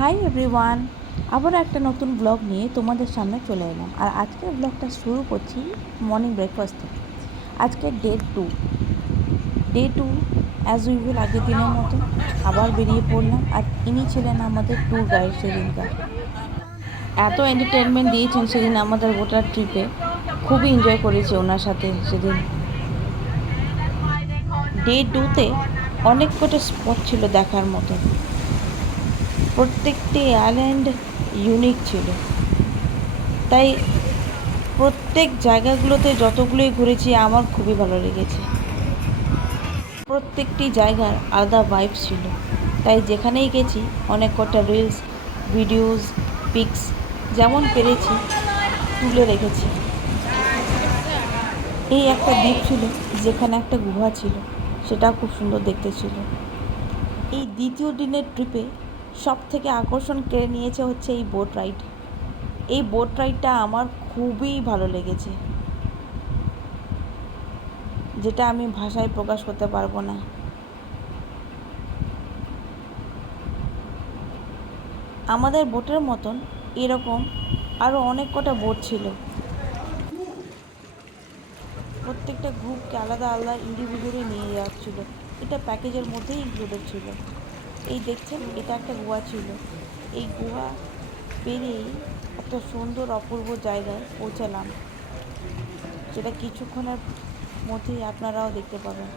Hi everyone, আবার একটা নতুন ব্লগ নিয়ে তোমাদের সামনে চলে এলাম। আর আজকের ব্লগটা শুরু করছি মর্নিং ব্রেকফাস্ট থেকে। আজকে ডে টু অ্যাজ ইউজুয়াল আগের দিনের মতো আবার বেরিয়ে পড়লাম। আর ইনি ছিলেন আমাদের ট্যুর গাইড সেদিনকার। এত এন্টারটেনমেন্ট দিয়েছেন সেদিন আমাদের গোটা ট্রিপে, খুবই এনজয় করেছি ওনার সাথে সেদিন। ডে টুতে অনেক কটা স্পট ছিল দেখার মতো, প্রত্যেকটি আইল্যান্ড ইউনিক ছিল। তাই প্রত্যেক জায়গাগুলোতে যতগুলোই ঘুরেছি আমার খুবই ভালো লেগেছে। প্রত্যেকটি জায়গার আলাদা ভাইব ছিল, তাই যেখানেই গেছি অনেক কটা রিলস, ভিডিওস, পিকস যেমন পেরেছি তুলে রেখেছি। এই একটা দ্বীপ ছিল যেখানে একটা গুহা ছিল, সেটা খুব সুন্দর দেখতে ছিল। এই দ্বিতীয় দিনের ট্রিপে সব থেকে আকর্ষণ কেড়ে নিয়েছে হচ্ছে এই বোট রাইড। এই বোট রাইডটা আমার খুবই ভালো লেগেছে, যেটা আমি ভাষায় প্রকাশ করতে পারবো না। আমাদের বোটের মতন এরকম আরও অনেক কটা বোট ছিল। প্রত্যেকটা গ্রুপকে আলাদা আলাদা ইন্ডিভিজুয়ালি নিয়ে যাচ্ছিল। এটা প্যাকেজের মধ্যেই ইনক্লুডেড ছিল। এই দেখছেন, এটা একটা গুহা ছিল। এই গুহা পেরিয়েই একটা সুন্দর অপূর্ব জায়গায় পৌঁছালাম, যেটা কিছুক্ষণের মধ্যেই আপনারাও দেখতে পাবেন।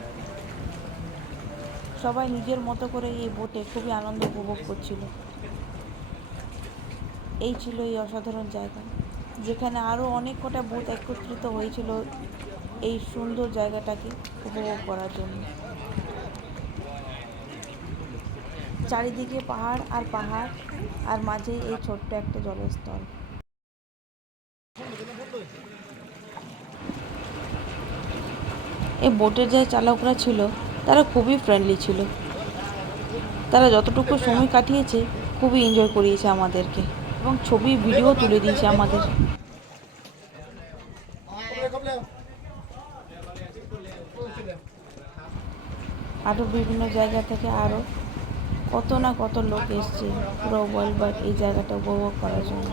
সবাই নিজের মতো করে এই বোটে খুবই আনন্দ উপভোগ করছিল। এই ছিল এই অসাধারণ জায়গা, যেখানে আরও অনেক কটা বোট একত্রিত হয়েছিল এই সুন্দর জায়গাটাকে উপভোগ করার জন্য। চারিদিকে পাহাড় আর পাহাড়, আর মাঝে এই ছোট্ট একটা জলস্থল। এই বোটের যে চালকরা ছিল তারা খুবই ফ্রেন্ডলি ছিল। তারা যতটুকু সময় কাটিয়েছে খুবই এনজয় করিয়েছে আমাদেরকে, এবং ছবি ভিডিও তুলে দিয়েছে আমাদের। আরও বিভিন্ন জায়গা থেকে আরও কত না কত লোক এসছে পুরো ওয়ার্ল্ড ওয়াইড এই জায়গাটা উপভোগ করার জন্য।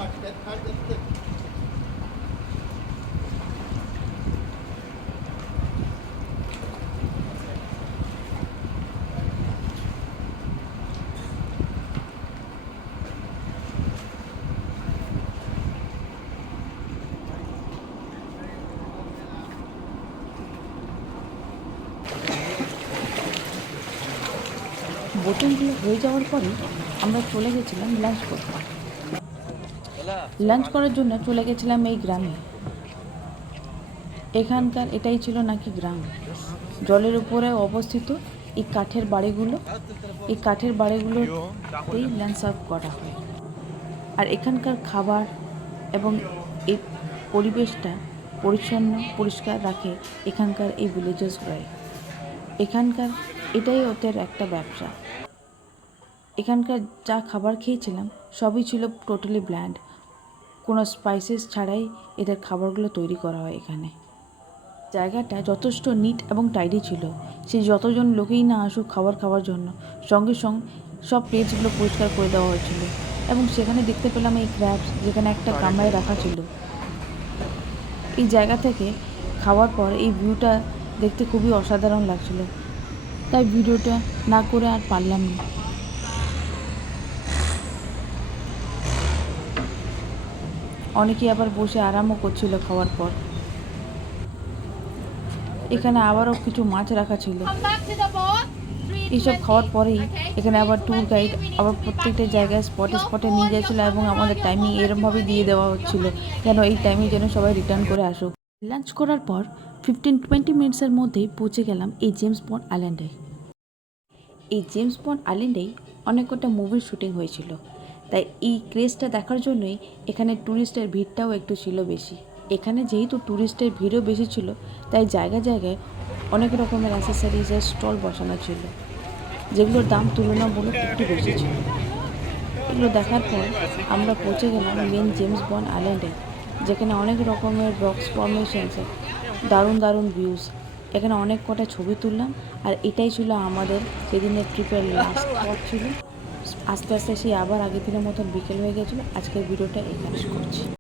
বোটিংগুলো হয়ে যাওয়ার পরেই আমরা চলে গেছিলাম লাঞ্চ করতে। লাঞ্চ করার জন্য চলে গেছিলাম এই গ্রামে। এখানকার এটাই ছিল নাকি গ্রাম, জলের উপরে অবস্থিত। এই কাঠের বাড়িগুলোতেই লাঞ্চ সার্ভ করা হয়। আর এখানকার খাবার এবং এই পরিবেশটা পরিচ্ছন্ন পরিষ্কার রাখে এখানকার এই ভিলেজার্সরাই। এখানকার এটাই ওদের একটা ব্যবসা। এখানকার যা খাবার খেয়েছিলাম সবই ছিল টোটালি ব্ল্যান্ড, কোনো স্পাইসেস ছাড়াই এদের খাবারগুলো তৈরি করা হয় এখানে। জায়গাটা যথেষ্ট নিট এবং টাইডি ছিল। সে যতজন লোকেই না আসুক খাবার খাওয়ার জন্য, সঙ্গে সঙ্গে সব প্লেটসগুলো পরিষ্কার করে দেওয়া হয়েছিল। এবং সেখানে দেখতে পেলাম এই ক্র্যাবস, যেখানে একটা গামলায় রাখা ছিল। এই জায়গা থেকে খাওয়ার পর এই ভিউটা দেখতে খুবই অসাধারণ লাগছিল, তাই ভিডিওটা না করে আর পারলাম না। অনেকেই আবার বসে আরামও করছিল খাওয়ার পর। এখানে আবারও কিছু মাছ রাখা ছিল। এইসব খাওয়ার পরেই এখানে আবার ট্যুর গাইড আবার প্রত্যেকটা জায়গায় স্পটে নিয়ে যাচ্ছিলো, এবং আমাদের টাইমিং এরমভাবে দিয়ে দেওয়া হচ্ছিলো যেন এই টাইমে যেন সবাই রিটার্ন করে আসুক। লাঞ্চ করার পর 15-20 মিনিটসের মধ্যেই পৌঁছে গেলাম এই জেমস বন্ড আইল্যান্ডে। এই জেমস বন্ড আইল্যান্ডেই অনেক কটা মুভির শুটিং হয়েছিল, তাই এই ক্রেজটা দেখার জন্যই এখানে ট্যুরিস্টের ভিড়টাও একটু ছিল বেশি। এখানে যেহেতু ট্যুরিস্টের ভিড়ও বেশি ছিল, তাই জায়গায় জায়গায় অনেক রকমের অ্যাসেসরিজের স্টল বসানো ছিল, যেগুলোর দাম তুলনামূলক একটু বেশি ছিল। এগুলো দেখার পর আমরা পৌঁছে গেলাম মেন জেমস বন্ড আইল্যান্ডে, যেখানে অনেক রকমের রক্স ফর্মেশনসে দারুণ দারুণ ভিউজ। এখানে অনেক কটা ছবি তুললাম, আর এটাই ছিল আমাদের সেদিনের ট্রিপের লাস্ট স্পট ছিল। আস্তে আস্তে সেই আবার আগের দিনের মতন বিকেল হয়ে গেছিলো। আজকের ভিডিওটা এখানে শেষ করছি।